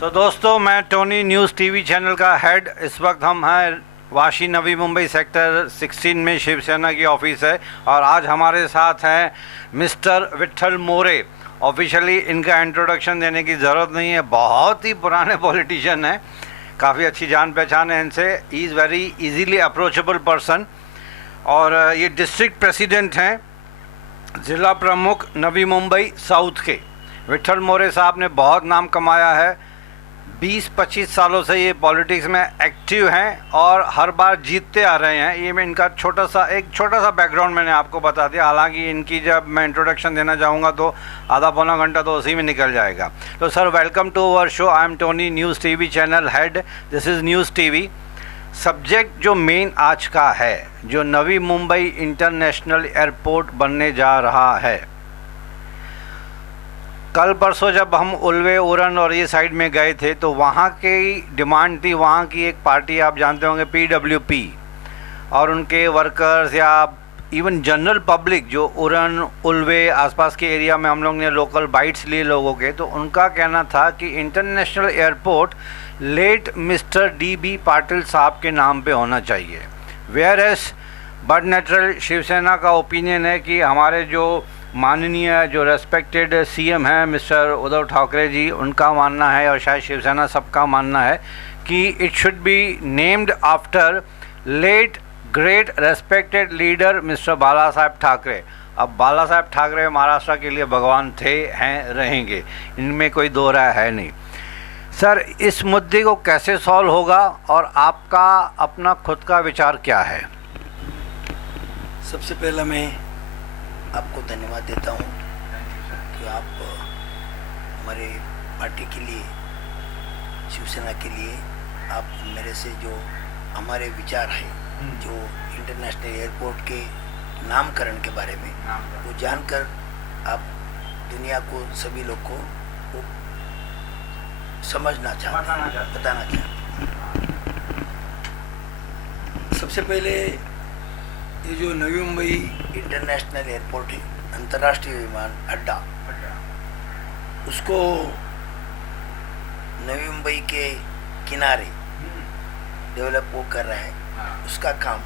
दोस्तों, मैं Tony news TV channel का हेड। इस वक्त हम हैं वाशी नवी मुंबई सेक्टर 16 में शिवसेना की ऑफिस है और आज हमारे साथ हैं मिस्टर विट्ठल मोरे। ऑफिशियली इनका इंट्रोडक्शन देने की ज़रूरत नहीं है, बहुत ही पुराने पॉलिटिशियन हैं, काफ़ी अच्छी जान पहचान है इनसे। He is very easily approachable person और ये डिस्ट्रिक्ट प्रेसिडेंट हैं, ज़िला प्रमुख नवी मुंबई साउथ के। विट्ठल मोरे साहब ने बहुत नाम कमाया है, 20-25 सालों से ये पॉलिटिक्स में एक्टिव हैं और हर बार जीतते आ रहे हैं। ये मैं इनका एक छोटा सा बैकग्राउंड मैंने आपको बता दिया। हालांकि इनकी जब मैं इंट्रोडक्शन देना चाहूँगा तो आधा पौना घंटा तो उसी में निकल जाएगा। तो sir, welcome to our show. I am Tony, news TV channel head, this is news TV. Subject जो मेन आज का है, जो नवी मुंबई इंटरनेशनल एयरपोर्ट बनने जा रहा है। कल परसों जब हम उल्वे, उरन और ये साइड में गए थे तो वहाँ की डिमांड थी, वहाँ की एक पार्टी आप जानते होंगे PWP, और उनके वर्कर्स या इवन जनरल पब्लिक जो उरन, उल्वे आसपास के एरिया में हम लोग ने लोकल बाइट्स लिए लोगों के, तो उनका कहना था कि international airport late mister DB Patil Saheb के नाम पे होना चाहिए। Whereas but natural Shiv Sena का ओपिनियन है कि हमारे जो माननीय जो रेस्पेक्टेड CM हैं मिस्टर उद्धव ठाकरे जी, उनका मानना है और शायद शिवसेना सबका मानना है कि it should be named after late great respected leader mister Bala Saheb Thackeray. अब बाला साहेब ठाकरे महाराष्ट्र के लिए भगवान थे, हैं, रहेंगे, इनमें कोई दो राय है नहीं। सर, इस मुद्दे को कैसे सॉल्व होगा और आपका अपना खुद का विचार क्या है? सबसे पहला मैं आपको धन्यवाद देता हूँ कि आप हमारे पार्टी के लिए, शिवसेना के लिए, आप मेरे से जो हमारे विचार है, जो इंटरनेशनल एयरपोर्ट के नामकरण के बारे में, वो जानकर आप दुनिया को, सभी लोग को वो समझना चाहते, बताना चाहते। सबसे पहले ये जो नवी मुंबई इंटरनेशनल एयरपोर्ट है, अंतर्राष्ट्रीय विमान अड्डा, उसको नवी मुंबई के किनारे डेवलप वो कर रहा है। उसका काम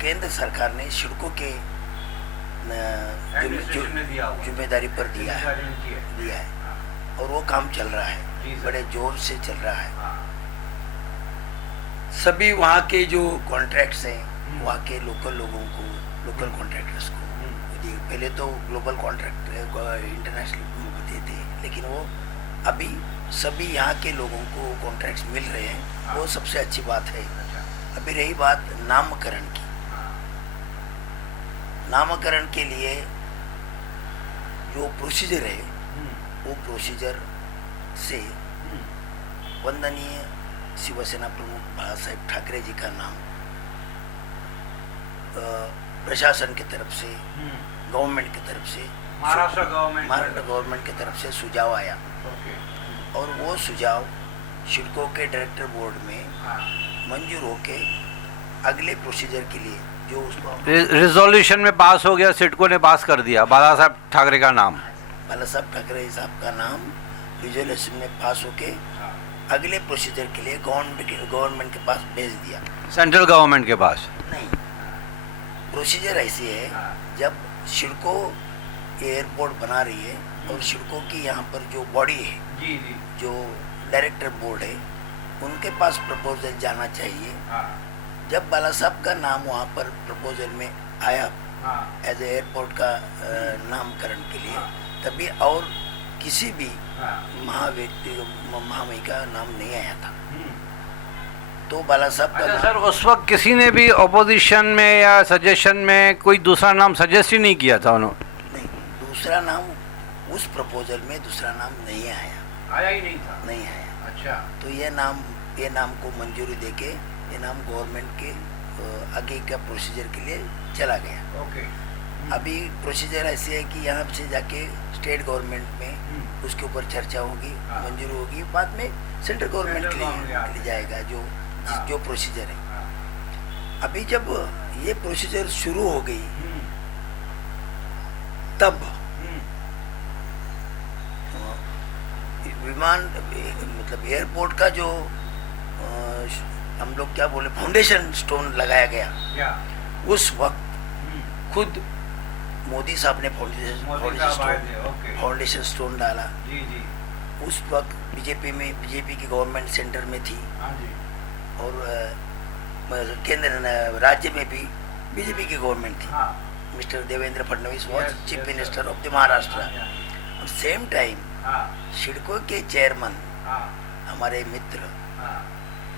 केंद्र सरकार ने सिडको के जिम्मेदारी पर दिया है और वो काम चल रहा है, बड़े जोर से चल रहा है। सभी वहाँ के जो कॉन्ट्रैक्ट्स हैं, वहाँ के लोकल लोगों को, लोकल कॉन्ट्रैक्टर्स को, पहले तो ग्लोबल कॉन्ट्रैक्ट इंटरनेशनल को देते, लेकिन वो अभी सभी यहाँ के लोगों को कॉन्ट्रैक्ट्स मिल रहे हैं, वो सबसे अच्छी बात है। अभी रही बात नामकरण की, नामकरण के लिए जो प्रोसीजर है, वो प्रोसीजर से वंदनीय शिवसेना प्रमुख बाला साहेब ठाकरे जी का नाम प्रशासन की तरफ से, गवर्नमेंट की तरफ से, महाराष्ट्र गवर्नमेंट की तरफ से सुझाव आया और वो सुझाव सिडको के डायरेक्टर बोर्ड में मंजूर होके अगले प्रोसीजर के लिए जो उसको रिजोल्यूशन में पास हो गया, सिडको ने पास कर दिया बाला साहब ठाकरे का नाम, बाला साहब ठाकरे साहब का नाम रिजोल्यूशन में पास होके अगले प्रोसीजर के लिए गवर्नमेंट के पास भेज दिया। सेंट्रल गवर्नमेंट के पास नहीं, प्रोसीजर ऐसी है, जब सिडको एयरपोर्ट बना रही है और सिडको की यहाँ पर जो बॉडी है, जो डायरेक्टर बोर्ड है, उनके पास प्रपोजल जाना चाहिए। जब बाला साहब का नाम वहाँ पर प्रपोजल में आया एज एयरपोर्ट का नामकरण के लिए, तभी और किसी भी महामहिम का नाम नहीं आया था। तो बाला साहब का सर, उस वक्त किसी ने भी ऑपोजिशन में या सजेशन में कोई दूसरा नाम सजेस्ट ही नहीं किया था उन्होंने? नहीं, दूसरा नाम उस प्रपोजल में दूसरा नाम नहीं आया ही नहीं था, नहीं आया। अच्छा, तो ये नाम को मंजूरी देके ये नाम गवर्नमेंट के आगे का प्रोसीजर के लिए चला गया। ओके। अभी प्रोसीजर ऐसी है कि यहाँ से जाके स्टेट गवर्नमेंट में उसके ऊपर चर्चा होगी, मंजूरी होगी, बाद में सेंट्रल गवर्नमेंट के लिए जाएगा जो प्रोसीजर है। अभी जब ये प्रोसीजर शुरू हो गई, तब विमान मतलब एयरपोर्ट का जो हम लोग क्या बोले फाउंडेशन स्टोन लगाया गया, उस वक्त खुद मोदी साहब ने फाउंडेशन स्टोन डाला। उस वक्त बीजेपी की गवर्नमेंट सेंटर में थी, और केंद्र राज्य में भी बीजेपी की गवर्नमेंट थी। Mister Devendra Fadnavis was chief minister of the Maharashtra. Same time CIDCO के चेयरमैन हमारे मित्र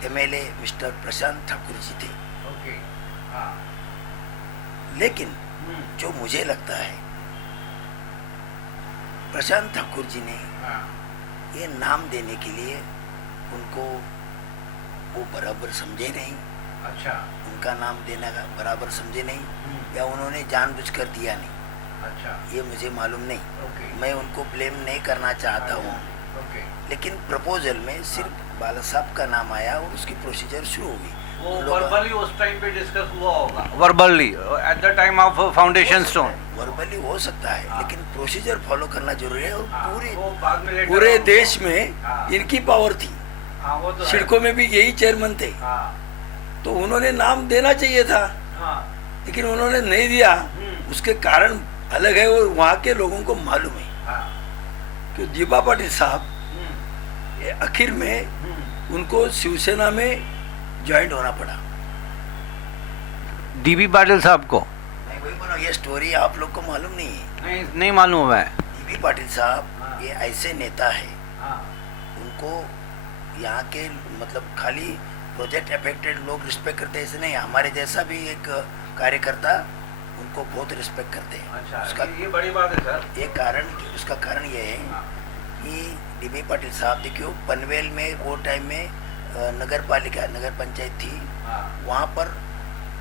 एमएलए मिस्टर प्रशांत ठाकुर जी थे। लेकिन जो मुझे लगता है, प्रशांत ठाकुर जी ने ये नाम देने के लिए उनको वो बराबर समझे नहीं। अच्छा। उनका नाम देने का बराबर समझे नहीं, या उन्होंने जानबूझकर दिया नहीं। अच्छा। ये मुझे मालूम नहीं। मैं उनको ब्लेम नहीं करना चाहता हूँ, लेकिन प्रपोजल में सिर्फ बाला साहब का नाम आया और उसकी प्रोसीजर शुरू हुई। वो वर्बली उस टाइम पे डिस्कस हुआ होगा, verbally at the time of foundation stone. Verbally हो सकता है, लेकिन प्रोसीजर फॉलो करना जरूरी है। और पूरे पूरे देश में इनकी पावर थी। तो सिडको में भी यही चेयरमैन थे, तो उन्होंने नाम देना चाहिए था, लेकिन उन्होंने नहीं दिया। उसके कारण अलग है, वो वहाँ के लोगों को मालूम है कि दिबा पाटिल साहब आखिर में उनको शिवसेना में ज्वाइन होना पड़ा। डीबी पाटिल साहब को मैं वही बोला, ये स्टोरी आप लोग को मालूम नहीं है। नहीं मालूम है। डीबी पाटिल साहब ये ऐसे नेता है, उनको यहाँ के मतलब खाली प्रोजेक्ट अफेक्टेड लोग रिस्पेक्ट करते हैं, ऐसे नहीं। हमारे जैसा भी एक कार्यकर्ता उनको बहुत रिस्पेक्ट करते हैं। अच्छा, उसका ये बड़ी बात है सर। उसका कारण ये है कि डीबी पाटिल साहब देखियो, पनवेल में वो टाइम में नगर पंचायत थी, वहाँ पर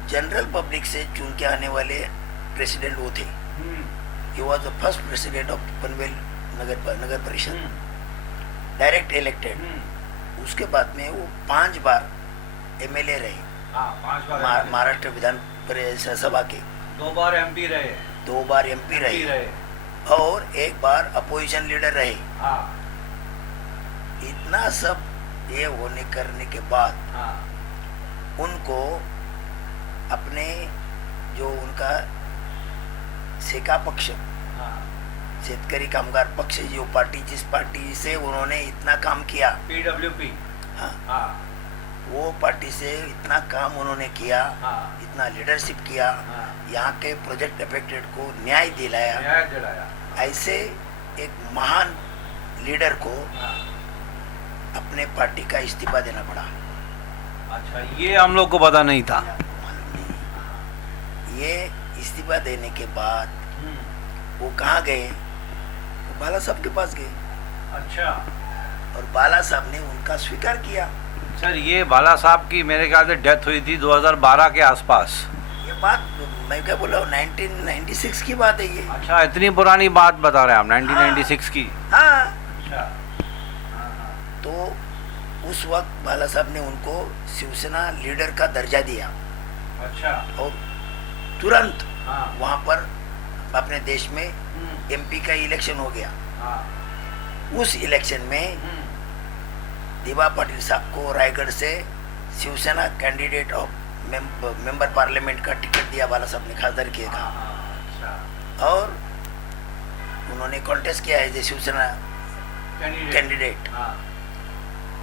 जनरल पब्लिक से चुन के आने वाले प्रेसिडेंट वो थे। He was the first president of Panvel Nagar Parishad, direct elected. उसके बाद में वो 5 बार एमएलए रहे, 5 बार महाराष्ट्र विधान सभा के। 2 बार एमपी रहे, 2 बार एमपी रहे, और 1 बार अपोजिशन लीडर रहे। इतना सब ये होने करने के बाद उनको अपने जो उनका सेका पक्ष, शेतकरी कामगार पक्ष, जो पार्टी जिस पार्टी से उन्होंने इतना काम किया, PWP, वो पार्टी से इतना काम उन्होंने किया, इतना लीडरशिप किया, यहाँ के प्रोजेक्ट अफेक्टेड को न्याय दिलाया। ऐसे एक महान लीडर को अपने पार्टी का इस्तीफा देना पड़ा। अच्छा, ये हम लोग को पता नहीं था। मालूम नहीं। ये इस्तीफा देने के बाद वो कहाँ गए? वो बाला साहब के पास गए। अच्छा। और बाला साहब ने उनका स्वीकार किया। सर, ये बाला साहब की मेरे ख्याल से डेथ हुई थी 2012 के आसपास। ये बात मैं क्या बोला, 1996 की बात है ये। अच्छा, इतनी पुरानी बात बता रहे हैं आप, 1996 की। हाँ। अच्छा। तो उस वक्त बाला साहब ने उनको शिवसेना लीडर का दर्जा दिया। अच्छा। और तुरंत वहाँ पर अपने देश में एमपी का इलेक्शन हो गया। उस इलेक्शन में दिबा पाटिल साहब को रायगढ़ से Shiv Sena candidate of member parliament का टिकट दिया बाला साहब ने, खासदार किया था। और उन्होंने कॉन्टेस्ट किया है शिवसेना कैंडिडेट।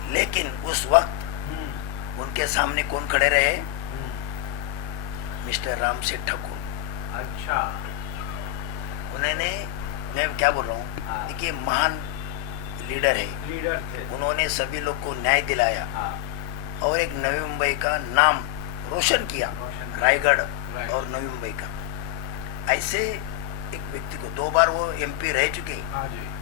लेकिन उस वक्त उनके सामने कौन खड़े रहे? मिस्टर राम सेठ ठाकुर। अच्छा। उन्होंने, मैं क्या बोल रहा हूँ, देखिए महान लीडर है, लीडर थे। उन्होंने सभी लोग को न्याय दिलाया और एक नवी मुंबई का नाम रोशन किया, रायगढ़ और नवी मुंबई का। ऐसे एक व्यक्ति को 2 बार वो एमपी रह चुके,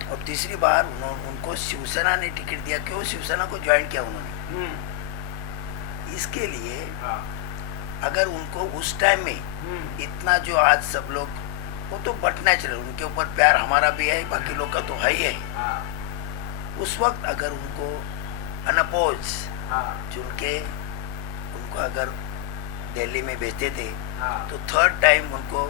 और तीसरी बार उनको शिवसेना ने टिकट दिया। क्यों शिवसेना को ज्वाइन किया उन्होंने? इसके लिए अगर उनको उस टाइम में इतना जो आज सब लोग, वो तो बट नेचुरल, उनके ऊपर प्यार हमारा भी है, बाकी लोग का तो है ही है। उस वक्त अगर उनको अनअपोज चुन के उनको अगर दिल्ली में भेजते थे, तो 3rd टाइम उनको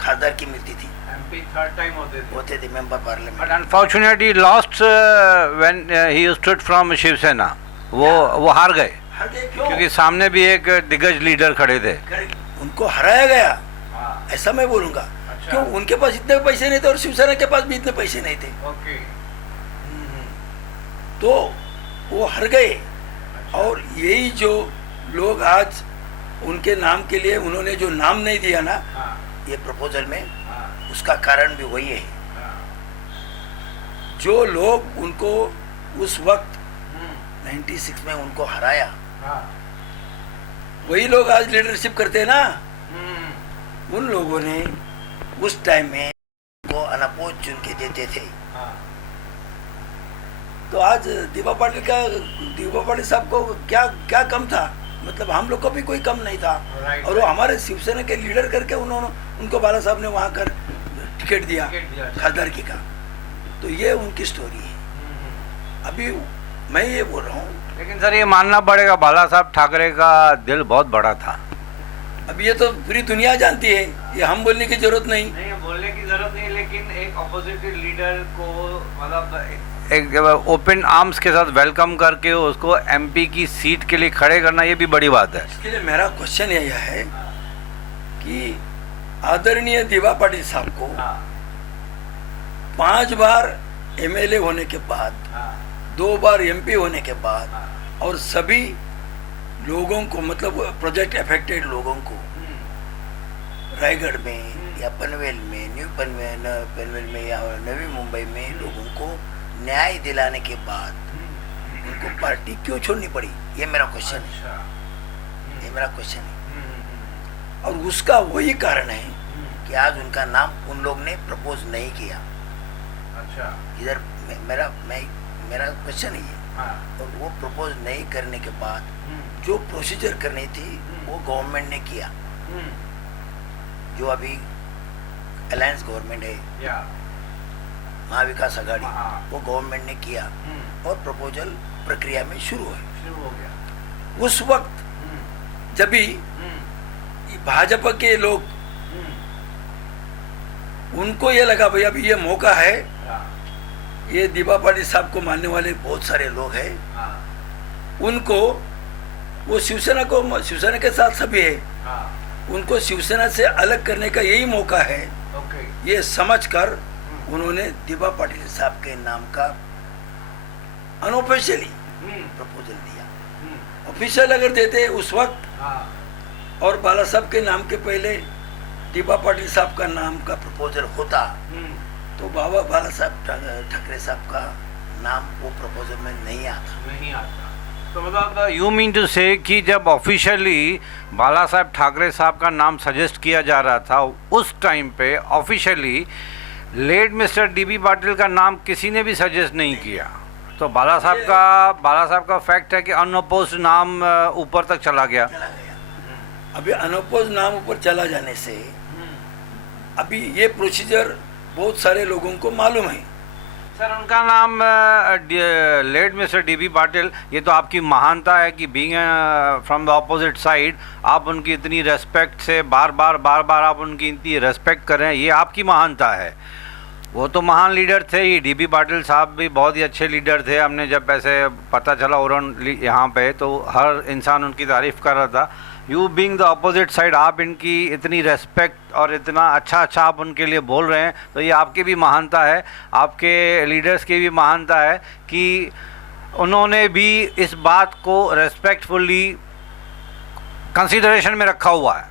खासदार की मिलती थी, MP थर्ड टाइम होते थे member parliament. But unfortunately lost when he stood from Shiv Sena. वो हार गए हर गए क्यों? क्योंकि सामने भी एक दिग्गज लीडर खड़े थे। उनको हराया गया, ऐसा मैं बोलूंगा। अच्छा। क्यों? उनके पास इतने पैसे नहीं थे और शिवसेना के पास भी इतने पैसे नहीं थे, ओके। तो वो हार गए। और यही जो लोग आज उनके नाम के लिए उन्होंने जो नाम नहीं दिया ना ये प्रपोजल में, उसका कारण भी वही है। जो लोग उनको उस वक्त 96 में उनको हराया, वही लोग आज लीडरशिप करते हैं ना। उन लोगों ने उस टाइम में को अनापोज चुन के देते थे। तो आज दीपा पाटिल साहब को क्या क्या कम था? मतलब हम लोग को भी कोई कम नहीं था। और वो हमारे शिवसेना के लीडर करके उन्होंने उनको बाला साहब ने वहां कर टिकट दिया खासदारकी का। तो ये उनकी स्टोरी है। अभी मैं ये बोल रहा हूँ, लेकिन सर ये मानना पड़ेगा बाला साहब ठाकरे का दिल बहुत बड़ा था। अब ये तो पूरी दुनिया जानती है, ये हम बोलने की जरूरत नहीं। बोलने की जरूरत नहीं, लेकिन एक अपोजिट लीडर को मतलब एक ओपन आर्म्स के साथ वेलकम करके उसको MP की सीट के लिए खड़े करना, ये भी बड़ी बात है। इसके लिए मेरा क्वेश्चन यह है कि आदरणीय दीपा पाटिल साहब को 5 बार MLA होने के बाद, 2 बार MP होने के बाद, और सभी लोगों को मतलब प्रोजेक्ट अफेक्टेड लोगों को रायगढ़ में या पनवेल में, न्यू पनवेल में या नवी मुंबई में लोगों को न्याय दिलाने के बाद उनको पार्टी क्यों छोड़नी पड़ी? ये मेरा क्वेश्चन है, ये मेरा क्वेश्चन है। और उसका वही कारण है कि आज उनका नाम उन लोग ने प्रपोज नहीं किया। अच्छा, इधर मेरा क्वेश्चन है ये। और वो प्रपोज नहीं करने के बाद जो प्रोसीजर करनी थी वो गवर्नमेंट ने किया। जो अभी अलायंस गवर्नमेंट है, महाविकास आघाड़ी, वो गवर्नमेंट ने किया और प्रपोजल प्रक्रिया में शुरू हो गया। उस वक्त जब भी भाजपा के लोग, उनको ये लगा भाई अभी ये मौका है, ये दीपा पाटिल साहब को मानने वाले बहुत सारे लोग हैं, उनको वो शिवसेना के साथ सभी है, उनको शिवसेना से अलग करने का यही मौका है। ये समझकर उन्होंने दीपा पाटिल साहब के नाम का अनऑफिशियली प्रपोजल दिया। ऑफिशियल अगर देते उस वक्त और बाला साहब के नाम के पहले दीपा पाटिल साहब का नाम का प्रपोजल होता तो बाला साहब ठाकरे साहब का नाम वो प्रपोजल में नहीं आता। तो मतलब यू मीन टू से कि जब ऑफिशियली बाला साहब ठाकरे साहब का नाम सजेस्ट किया जा रहा था, उस टाइम पे officially late mister DB Patil का नाम किसी ने भी सजेस्ट नहीं किया। तो बाला साहब का फैक्ट है कि अनअपोज्ड नाम ऊपर तक चला गया। अभी अनअपोज्ड नाम ऊपर चला जाने से अभी ये प्रोसीजर बहुत सारे लोगों को मालूम है। सर उनका नाम लेट मिस्टर DB पाटिल, ये तो आपकी महानता है कि being from the opposite side आप उनकी इतनी रेस्पेक्ट से बार बार आप उनकी इतनी रेस्पेक्ट कर रहे हैं, ये आपकी महानता है। वो तो महान लीडर थे, ये DB पाटिल साहब भी बहुत ही अच्छे लीडर थे। हमने जब ऐसे पता चला उन्होंने यहाँ पे तो हर इंसान उनकी तारीफ़ कर रहा था। You being the opposite side आप इनकी इतनी रेस्पेक्ट और इतना अच्छा आप उनके लिए बोल रहे हैं, तो ये आपकी भी महानता है, आपके लीडर्स की भी महानता है कि उन्होंने भी इस बात को रेस्पेक्टफुली कंसीडरेशन में रखा हुआ है।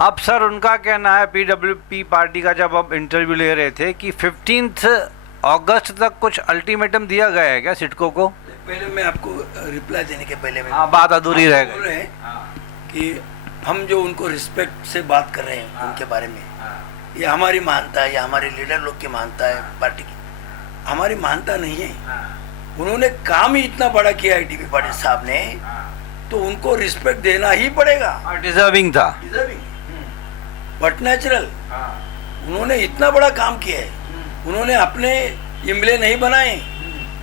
अब सर उनका कहना है PWP पार्टी का, जब अब इंटरव्यू ले रहे थे, कि 15 अगस्त तक कुछ अल्टीमेटम दिया गया है क्या सिडको को? पहले मैं आपको रिप्लाई देने के पहले बात अधूरी रह गई। बोल रहे हैं कि हम जो उनको रिस्पेक्ट से बात कर रहे हैं उनके बारे में, ये हमारी मानता है या हमारे लीडर लोग की मानता है, पार्टी की हमारी मानता नहीं है। उन्होंने काम ही इतना बड़ा किया है DB पाटिल साहब ने, तो उनको रिस्पेक्ट देना ही पड़ेगा। डिजर्विंग था, बट नेचुरल। उन्होंने इतना बड़ा काम किया है, उन्होंने अपने इमले नहीं बनाए,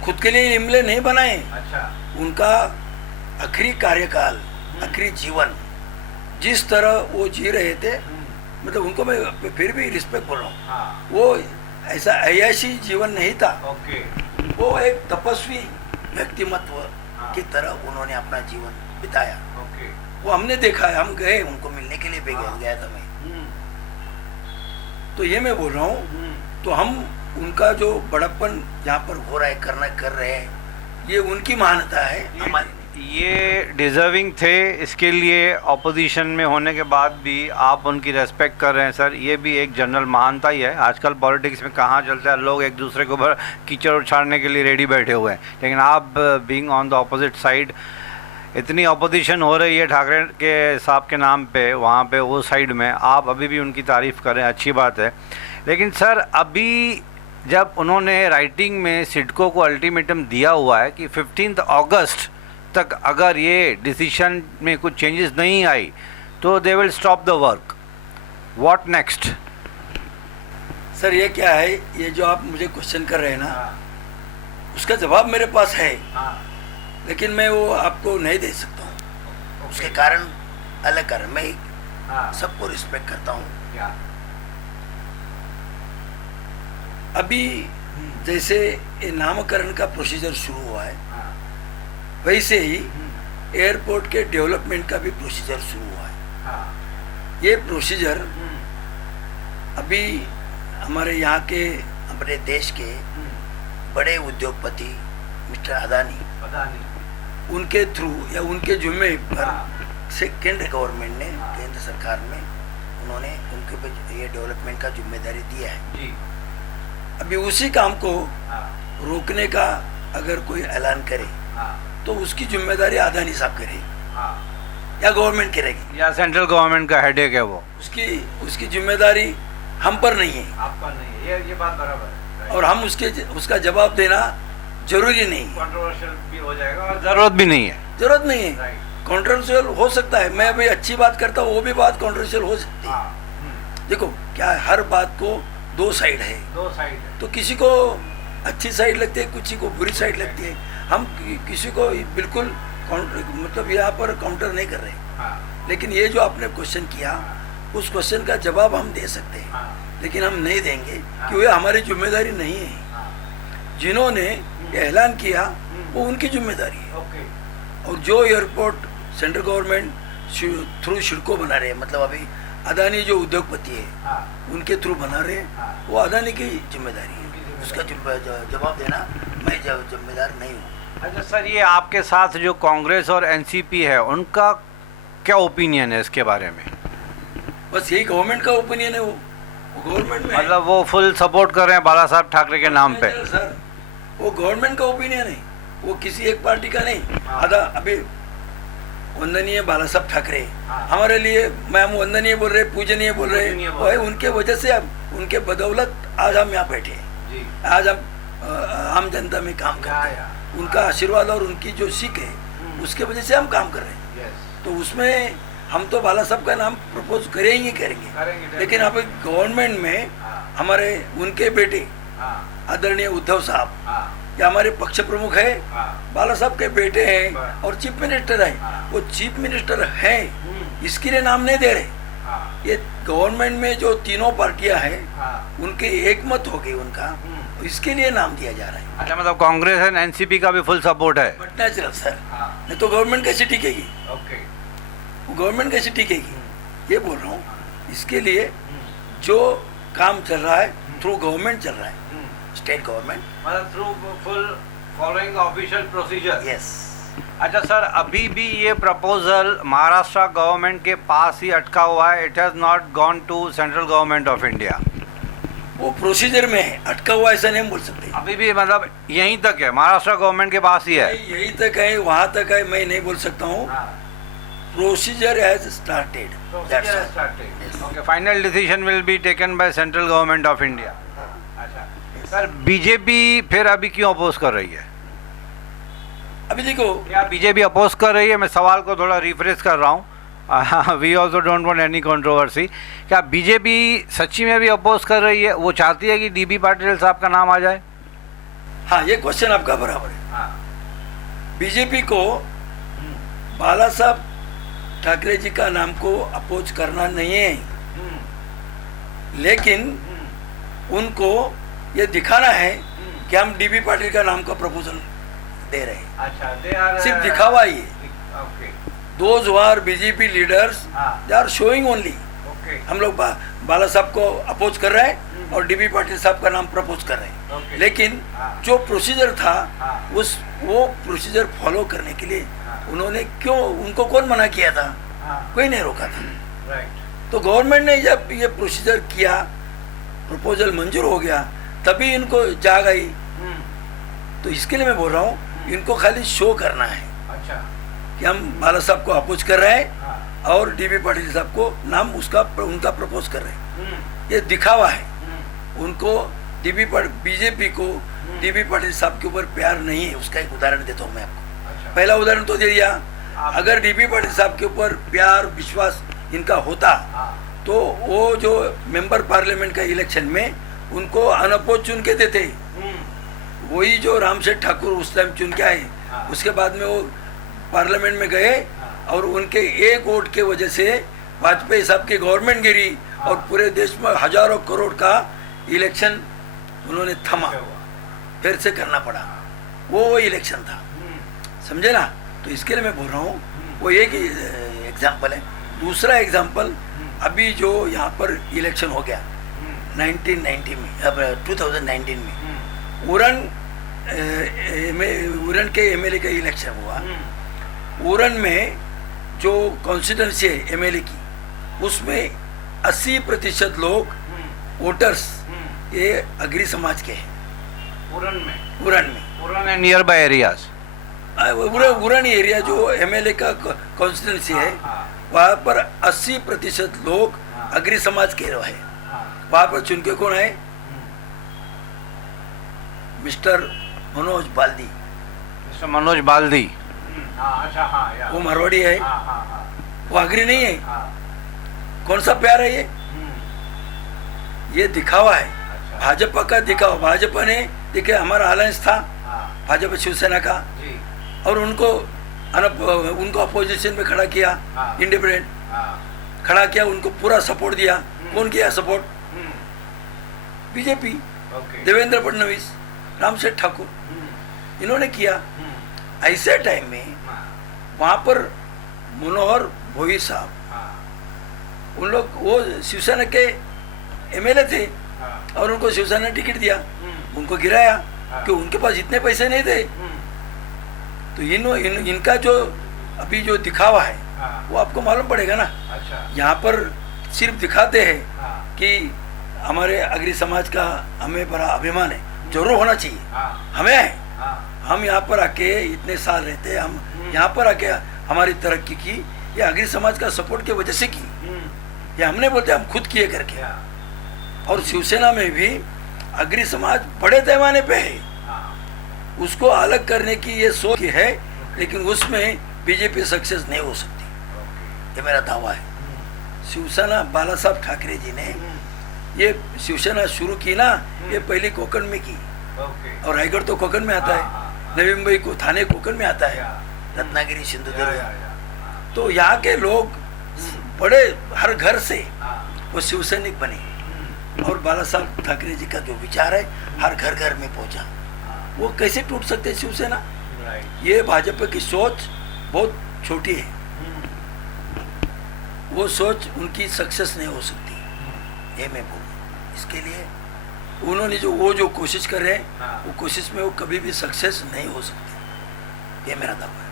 खुद के लिए इमले नहीं बनाए। अच्छा। उनका आखिरी कार्यकाल, आखिरी जीवन जिस तरह वो जी रहे थे मतलब उनको मैं फिर भी रिस्पेक्ट बोल रहा हूँ। हाँ, वो ऐसा अय्याशी जीवन नहीं था, ओके, वो एक तपस्वी व्यक्तिमत्व हाँ। की तरह उन्होंने अपना जीवन बिताया। ओके, वो हमने देखा है, हम गए उनको मिलने के लिए भी हाँ। गया था मैं। हम्म, तो ये मैं बोल रहा हूँ, तो हम उनका जो बड़प्पन यहाँ पर हो रहा है, कर रहे हैं, ये उनकी महानता है। हमारी ये डिजर्विंग थे, इसके लिए ऑपोजिशन में होने के बाद भी आप उनकी रेस्पेक्ट कर रहे हैं सर, ये भी एक जनरल महानता ही है। आजकल पॉलिटिक्स में कहाँ चलता है, लोग एक दूसरे के ऊपर कीचड़ उछाड़ने के लिए रेडी बैठे हुए हैं, लेकिन आप being on the opposite side, इतनी ऑपोजिशन हो रही है ठाकरे के साहब के नाम पे वहाँ पे वो साइड में, आप अभी भी उनकी तारीफ़ करें, अच्छी बात है। लेकिन सर अभी जब उन्होंने राइटिंग में सिडको को अल्टीमेटम दिया हुआ है कि 15 अगस्त तक अगर ये डिसीजन में कुछ चेंजेस नहीं आई तो they will stop the work, what next? Sir ये क्या है, ये जो आप मुझे क्वेश्चन कर रहे हैं ना, उसका जवाब मेरे पास है, लेकिन मैं वो आपको नहीं दे सकता हूँ। उसके कारण अलग कारण, मैं सबको रिस्पेक्ट करता हूँ। अभी जैसे ये नामकरण का प्रोसीजर शुरू हुआ है, वैसे ही एयरपोर्ट के डेवलपमेंट का भी प्रोसीजर शुरू हुआ है। ये प्रोसीजर अभी हमारे यहाँ के, हमारे देश के बड़े उद्योगपति मिस्टर अदानी, उनके थ्रू या उनके जुम्मे पर से केंद्र गवर्नमेंट ने, केंद्र सरकार में उन्होंने उनके ऊपर ये डेवलपमेंट का जिम्मेदारी दिया है। अभी उसी काम को रोकने का अगर कोई ऐलान करे तो उसकी जिम्मेदारी अदानी साहब करेगी या गवर्नमेंट करेगी, या सेंट्रल गवर्नमेंट का हेडेक है वो, उसकी जिम्मेदारी हम पर नहीं है, आपका नहीं है, ये बात बराबर है। और हम उसका जवाब देना जरूरी नहीं है, कंट्रोवर्शियल भी हो जाएगा और जरूरत भी नहीं है। जरूरत नहीं है। कंट्रोवर्शियल हो सकता है, मैं अभी अच्छी बात करता हूँ, वो भी बात कंट्रोवर्शियल हो सकती है। देखो क्या है, हर बात को दो साइड है, तो किसी को अच्छी साइड लगती है, किसी को बुरी साइड लगती है। हम किसी को बिल्कुल मतलब यहाँ पर काउंटर नहीं कर रहे, लेकिन ये जो आपने क्वेश्चन किया, उस क्वेश्चन का जवाब हम दे सकते हैं, लेकिन हम नहीं देंगे क्योंकि हमारी जिम्मेदारी नहीं है। जिन्होंने ऐलान किया वो उनकी जिम्मेदारी है, और जो airport central government through CIDCO बना रहे हैं, मतलब अभी अदानी जो उद्योगपति है उनके थ्रू बना रहे हैं, वो अदानी की जिम्मेदारी है, उसका जवाब देना मैं जिम्मेदार नहीं हूँ। अच्छा सर, ये आपके साथ जो कांग्रेस और एनसीपी है, उनका क्या ओपिनियन है इसके बारे में? बस यही गवर्नमेंट का ओपिनियन है, वो गवर्नमेंट में, मतलब वो फुल सपोर्ट कर रहे हैं बाला साहब ठाकरे के नाम पे? सर वो गवर्नमेंट का ओपिनियन है, वो किसी एक पार्टी का नहीं। अभी वंदनीय बाला साहब ठाकरे हमारे लिए, मैं हम वंदनीय बोल रहे, पूजनीय बोल रहे, उनके वजह से उनके बदौलत आज हम यहाँ बैठे हैं, आज हम आम जनता में काम करते हैं। उनका आशीर्वाद और उनकी जो सीख है, उसके वजह से हम काम कर रहे हैं। तो उसमें हम तो बाला साहब का नाम प्रपोज करेंगे, लेकिन अभी गवर्नमेंट में हमारे उनके बेटे आदरणीय उद्धव साहब, या हमारे पक्ष प्रमुख है, बाला साहब के बेटे हैं और चीफ मिनिस्टर है, वो चीफ मिनिस्टर है, इसके लिए नाम नहीं दे रहे। ये गवर्नमेंट में जो तीनों पार्टियां हैं, उनके एक मत हो गई उनका, इसके लिए नाम दिया जा रहा है। अच्छा, मतलब कांग्रेस एंड एनसीपी का भी फुल सपोर्ट है? बट नेचुरल सर, नहीं तो गवर्नमेंट कैसे टिकेगी? गवर्नमेंट कैसे टिकेगी, ये बोल रहा हूँ। इसके लिए जो काम चल रहा है थ्रू गवर्नमेंट चल रहा है, स्टेट गवर्नमेंट, मतलब through full following official procedure. Yes. अच्छा सर, अभी भी ये प्रपोजल महाराष्ट्र गवर्नमेंट के पास ही अटका हुआ है, it has not gone to central government of India? वो प्रोसीजर में है, अटका हुआ ऐसा नहीं बोल सकते। अभी भी मतलब यहीं तक है, महाराष्ट्र गवर्नमेंट के पास ही है? यहीं तक है, वहाँ तक है, मैं नहीं बोल सकता हूँ। Procedure has started. Okay, final decision will be taken by central government of India. अच्छा सर, बीजेपी फिर अभी क्यों अपोज कर रही है? अभी देखो, क्या बीजेपी अपोज कर रही है? मैं सवाल को थोड़ा रिफ्रेश कर रहा हूँ, we also don't want any controversy. क्या बीजेपी सच्ची में भी अपोज कर रही है? वो चाहती है कि डीबी पाटिल साहब का नाम आ जाए? हाँ, ये क्वेश्चन आपका बराबर है। बीजेपी को बाला साहब ठाकरे जी का नाम को अपोज करना नहीं है, लेकिन उनको ये दिखाना है कि हम डीबी पाटिल का नाम का प्रपोजल दे रहे हैं। अच्छा, सिर्फ दिखावा ही है। Okay, those who are BJP leaders they are showing only. Okay, हम लोग बाला साहब को अपोज कर रहे हैं और डीबी पाटिल साहब का नाम प्रपोज कर रहे हैं। ओके। लेकिन जो प्रोसीजर था वो प्रोसीजर फॉलो करने के लिए उन्होंने क्यों, उनको कौन मना किया था? कोई नहीं रोका था। राइट। तो गवर्नमेंट ने जब ये प्रोसीजर किया, प्रपोजल मंजूर हो गया, तभी इनको जाग आई। तो इसके लिए मैं बोल रहा हूँ, इनको खाली शो करना है अच्छा, कि हम बाला साहब को अपोज कर रहे हैं और डीबी पाटिल साहब को नाम उनका प्रपोज कर रहे हैं। ये दिखावा है। उनको बीजेपी को डीबी पाटिल साहब के ऊपर प्यार नहीं है। उसका एक उदाहरण देता हूँ मैं आपको। अच्छा। पहला उदाहरण तो दे दिया। अगर डीबी पाटिल साहब के ऊपर प्यार विश्वास इनका होता तो वो जो मेंबर पार्लियामेंट का इलेक्शन में उनको अनअपोज चुन के देते। वही जो रामशेठ ठाकुर उस टाइम चुन के आए, उसके बाद में वो पार्लियामेंट में गए और उनके एक वोट के वजह से वाजपेयी साहब की गवर्नमेंट गिरी और पूरे देश में हजारों करोड़ का इलेक्शन उन्होंने थमा, फिर से करना पड़ा। वो इलेक्शन था, समझे ना? तो इसके लिए मैं बोल रहा हूँ, वो एक एग्जाम्पल है। दूसरा एग्जाम्पल, अभी जो यहाँ पर इलेक्शन हो गया 1990 में, अब 2019 में उरन के एमएलए का इलेक्शन हुआ। उरन में जो कॉन्स्टिट्यूंसी है एमएलए की, उसमें 80% लोग वोटर्स ये अग्री समाज के हैं। उरन में नियर बाय एरियाज, उरन एरिया जो एमएलए का कॉन्स्टिट्यूंसी है, वहाँ पर 80% लोग अग्री समाज के रहे। वहाँ पर चुन के कौन है? मिस्टर मनोज बाल्दी। मिस्टर मनोज बाल्दी। अच्छा, हाँ, या। वो मारवाड़ी है। वो अग्री नहीं है। कौन सा प्यार है ये दिखावा है। भाजपा का दिखावा। भाजपा ने देखिए, हमारा अलायंस था भाजपा शिवसेना का, और उनको अपोजिशन में खड़ा किया, इंडिपेंडेंट खड़ा किया, उनको पूरा सपोर्ट दिया। कौन किया सपोर्ट? बीजेपी, देवेंद्र फडणवीस, रामशेठ ठाकुर, इन्होंने किया। ऐसे टाइम में वहाँ पर मनोहर भोई साहब, उन लोग वो शिवसेना के एमएलए थे और उनको शिवसेना ने टिकट दिया, उनको गिराया कि उनके पास इतने पैसे नहीं थे। तो इनका जो अभी जो दिखावा है वो आपको मालूम पड़ेगा ना। यहाँ पर सिर्फ दिखाते हैं कि हमारे अग्री समाज का हमें बड़ा अभिमान है, जरूर होना चाहिए, हमें है। हम यहाँ पर आके इतने साल रहते हैं, हम यहाँ पर आके हमारी तरक्की की ये अग्री समाज का सपोर्ट की वजह से की। ये हमने बोलते हम खुद किए करके। और शिवसेना में भी अग्री समाज बड़े पैमाने पे है, उसको अलग करने की ये सोच है, लेकिन उसमें बीजेपी सक्सेस नहीं हो सकती, ये मेरा दावा है। शिवसेना बाला साहब ठाकरे जी ने ये शिवसेना शुरू की ना, ये पहली कोकण में की, और रायगढ़ तो कोकण में आता है, नवी मुंबई को थाने कोकण में आता है, रत्नागिरी सिंधुदुर्ग। तो यहाँ के लोग बड़े हर घर से वो शिवसैनिक बने, और बाला साहब ठाकरे जी का जो विचार है हर घर घर में पहुंचा। वो कैसे टूट सकते शिवसेना? ये भाजपा की सोच बहुत छोटी है, वो सोच उनकी सक्सेस नहीं हो सकती, ये मैं बोलूँ। इसके लिए उन्होंने जो कोशिश कर रहे हैं, वो कोशिश में वो कभी भी सक्सेस नहीं हो सकती, ये मेरा दावा है।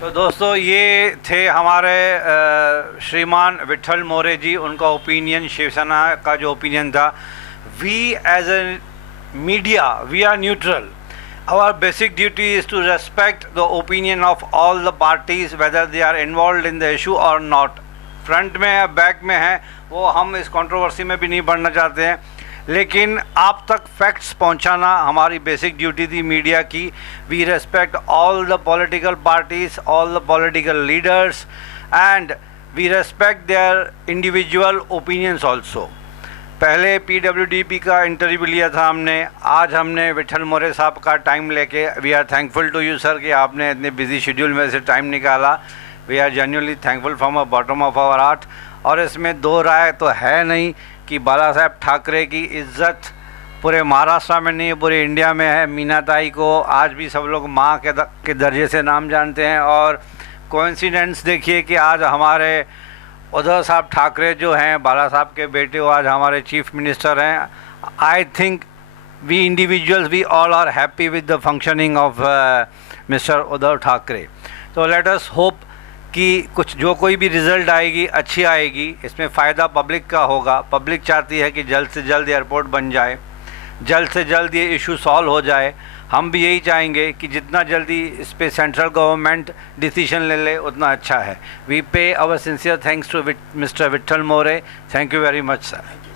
तो दोस्तों, ये थे हमारे श्रीमान विट्ठल मोरे जी, उनका ओपिनियन, शिवसेना का जो ओपिनियन था। We as a media, we are neutral. Our basic duty is to respect the opinion of all the parties, whether they are involved in the issue or not. Front में है, back में है, वो हम इस controversy में भी नहीं बढ़ना चाहते हैं, लेकिन आप तक फैक्ट्स पहुंचाना हमारी बेसिक ड्यूटी थी मीडिया की. We respect all the political parties, all the political leaders, and we respect their individual opinions also. पहले PWDP का इंटरव्यू लिया था हमने, आज हमने विट्ठल मोरे साहब का टाइम लेके, we are thankful to you sir कि आपने इतने बिजी शेड्यूल में से टाइम निकाला. We are genuinely thankful from a bottom of our heart. और इसमें दो राय तो है नहीं कि बाला साहेब ठाकरे की इज्जत पूरे महाराष्ट्र में नहीं, पूरे इंडिया में है। मीनाताई को आज भी सब लोग माँ के दर्जे से नाम जानते हैं। और कोइंसिडेंस देखिए कि आज हमारे उद्धव साहब ठाकरे जो हैं, बाला साहब के बेटे, वो आज हमारे चीफ मिनिस्टर हैं। I think we individuals we all are happy with the functioning of mister Uddhav Thackeray. तो लेट अस होप कि कुछ जो कोई भी रिज़ल्ट आएगी अच्छी आएगी, इसमें फ़ायदा पब्लिक का होगा। पब्लिक चाहती है कि जल्द से जल्द एयरपोर्ट बन जाए, जल्द से जल्द ये इशू सॉल्व हो जाए। हम भी यही चाहेंगे कि जितना जल्दी इस पे सेंट्रल गवर्नमेंट डिसीजन ले ले उतना अच्छा है। We pay our sincere thanks to mister Vitthal More. Thank you very much sir.